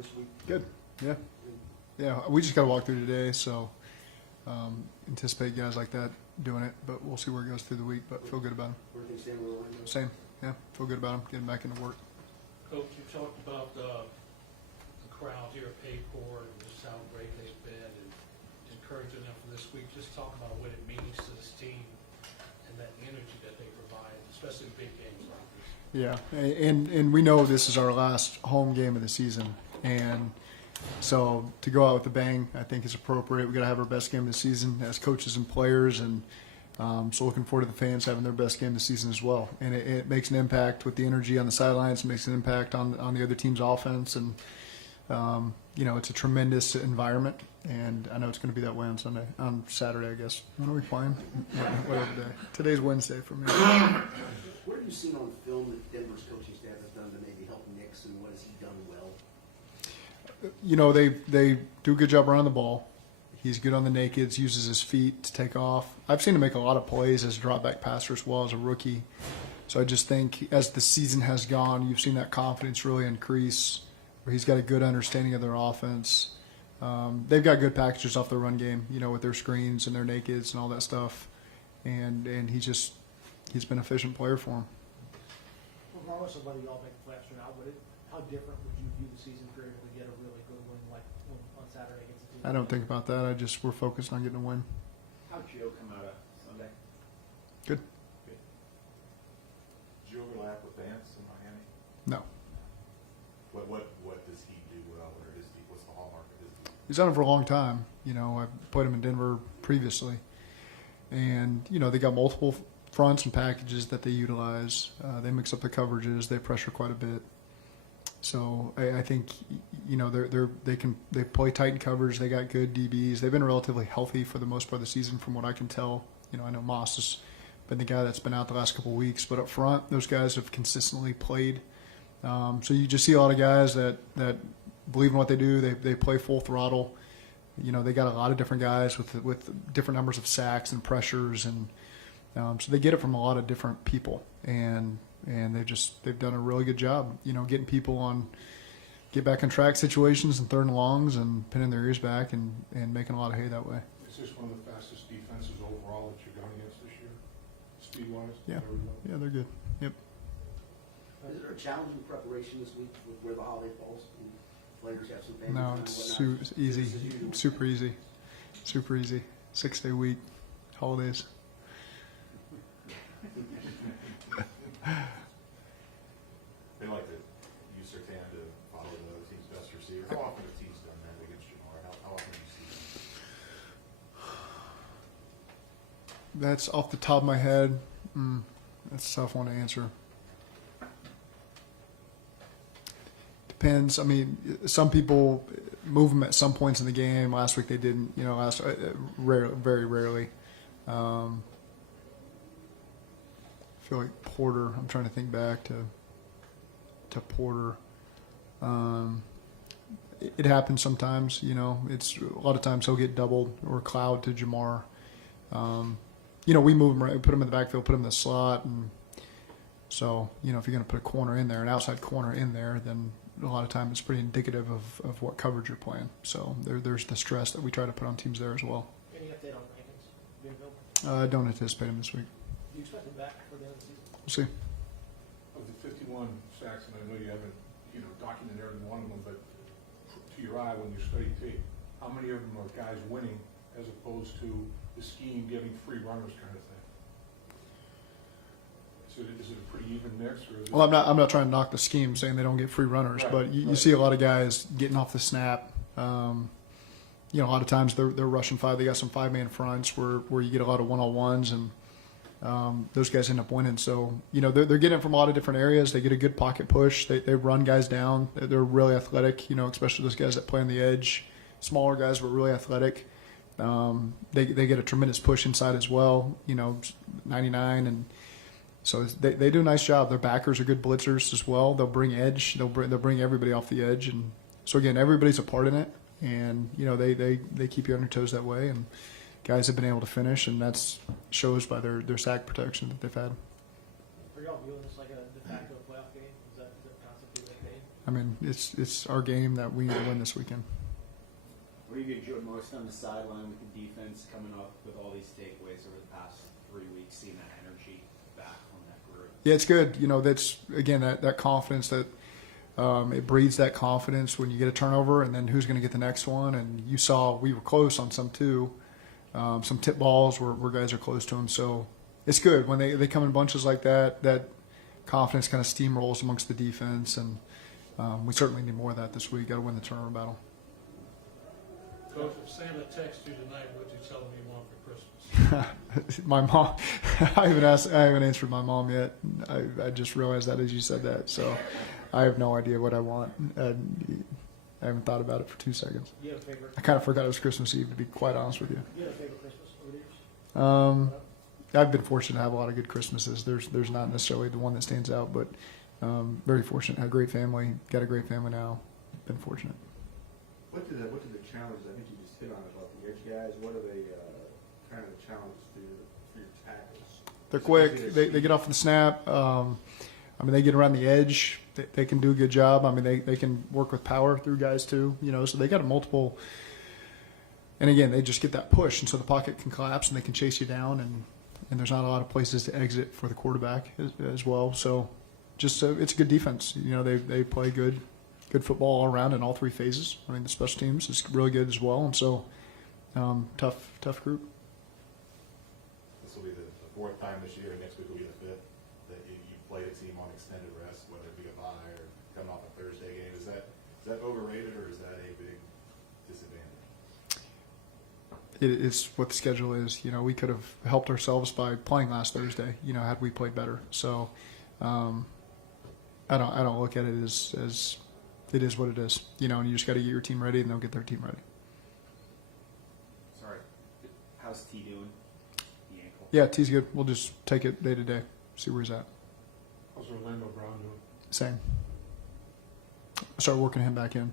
this week? Good. Yeah. Yeah. We just got to walk through today, so anticipate guys like that doing it, but we'll see where it goes through the week. But feel good about them. Where do they stand with Orlando? Same. Yeah. Feel good about them getting back into work. Coach, you talked about the crowd here at Paycor and just how great they've been and encouraging them for this week. Just talk about what it means to this team and that energy that they provide, especially in big games like this. Yeah, and we know this is our last home game of the season, and so to go out with a bang, I think is appropriate. We got to have our best game of the season as coaches and players, and so looking forward to the fans having their best game of the season as well. And it makes an impact with the energy on the sidelines. It makes an impact on the other team's offense, and it's a tremendous environment. And I know it's going to be that way on Saturday, I guess. When are we playing? Whatever day. Today's Wednesday for me. What have you seen on film that Denver's coaching staff has done to maybe help Nix, and what has he done well? They do a good job around the ball. He's good on the nakeds, uses his feet to take off. I've seen him make a lot of plays as a drop back passer as well as a rookie. So I just think as the season has gone, you've seen that confidence really increase, where he's got a good understanding of their offense. They've got good packages off the run game, with their screens and their nakeds and all that stuff. And he's been an efficient player for him. Regardless of whether you all make the playoffs or not, how different would you view the season if you're able to get a really good win like on Saturday against the team? I don't think about that. We're focused on getting a win. How'd Joe come out of Sunday? Good. Did you overlap with Vance in Miami? No. What does he do well, or what's the hallmark of his defense? He's done it for a long time. I played him in Denver previously. And, they got multiple fronts and packages that they utilize. They mix up the coverages. They pressure quite a bit. So I think, they play tight in coverage. They got good DBs. They've been relatively healthy for the most part of the season from what I can tell. I know Moss has been the guy that's been out the last couple of weeks. But up front, those guys have consistently played. So you just see a lot of guys that believe in what they do. They play full throttle. They got a lot of different guys with different numbers of sacks and pressures, and so they get it from a lot of different people, and they've done a really good job, getting people get back on track situations and third and longs and pinning their ears back and making a lot of hay that way. Is this one of the fastest defenses overall that you're going against this year, speed-wise? Yeah, they're good. Yep. Is there a challenging preparation this week with where the holiday falls? Players have some families No, and it's whatnot? easy, Business as usual? super easy, super easy. 6-day week, holidays. They like to use Sertan to follow the team's best receiver. How often have teams done that against Jamar? How often do you see that? That's off the top of my head. That's a tough one to answer. Depends. I mean, some people move them at some points in the game. Last week they didn't. Very rarely. I feel like Porter. I'm trying to think back to Porter. It happens sometimes. It's a lot of times he'll get doubled or cloud to Jamar. We move him right, put him in the backfield, put him in the slot, and so if you're going to put a corner in there, an outside corner in there, then a lot of times it's pretty indicative of what coverage you're playing. So there's the stress that we try to put on teams there as well. Any update on Rankins being built? I don't anticipate him this week. Do you expect him back for the end of the season? We'll see. Of the 51 sacks, and I know you haven't, documented every one of them, but to your eye, when you study tape, how many of them are guys winning as opposed to the scheme giving free runners kind of thing? Is it a pretty even mix, or is it? Well, I'm not trying to knock the scheme, saying they don't get free runners, Right, but you right. see a lot of guys getting off the snap. A lot of times they're rushing five. They got some 5-man fronts where you get a lot of one-on-ones, and those guys end up winning. So they're getting it from a lot of different areas. They get a good pocket push. They run guys down. They're really athletic. Especially those guys that play on the edge. Smaller guys, but really athletic. They get a tremendous push inside as well. 99 and. So they do a nice job. Their backers are good blitzers as well. They'll bring edge. They'll bring everybody off the edge, and so again, everybody's a part in it. And they keep you on your toes that way. And guys have been able to finish, and that shows by their sack protection that they've had. Are y'all viewing this like a de facto playoff game? Is that the concept you maintain? I mean, it's our game that we need to win this weekend. What have you enjoyed most on the sideline with the defense coming up with all these takeaways over the past 3 weeks, seeing that energy back on that group? Yeah, it's good. You know, that's again that confidence that it breeds that confidence when you get a turnover, and then who's going to get the next one. And you saw we were close on some too, some tip balls where guys are close to them. So it's good when they come in bunches like that. That confidence kind of steamrolls amongst the defense, and we certainly need more of that this week. Got to win the turnover battle. Coach, if Santa texts you tonight, what'd you tell him you want for Christmas? My mom, I haven't answered my mom yet. I just realized that as you said that. So I have no idea what I want. I haven't thought about it for 2 seconds. Do you have a favorite? I kind of forgot it was Christmas Eve, to be quite honest with you. Do you have a favorite Christmas over the years? I've been fortunate to have a lot of good Christmases. There's not necessarily the one that stands out, but very fortunate. Had a great family. Got a great family now. Been fortunate. What do the challenges, I think you just hit on it about the edge guys, what are they, kind of the challenges for your tackles? They're quick. They get off the snap. I mean, they get around the edge. They can do a good job. I mean, they can work with power through guys too. You know, so they got a multiple. And again, they just get that push, and so the pocket can collapse, and they can chase you down, and there's not a lot of places to exit for the quarterback as well. So, just it's a good defense. You know, they play good football all around in all three phases. I mean, the special teams is really good as well, and so tough group. This will be the fourth time this year, and next week will be the fifth, that you played a team on extended rest, whether it be a bye or coming off a Thursday game. Is that overrated, or is that a big disadvantage? It's what the schedule is. You know, we could have helped ourselves by playing last Thursday, you know, had we played better. So I don't look at it as it is what it is. You know, and you just got to get your team ready, and they'll get their team ready. Sorry, how's T doing? The ankle? Yeah, T's good. We'll just take it day to day, see where he's at. How's Orlando Brown doing? Same. Start working him back in.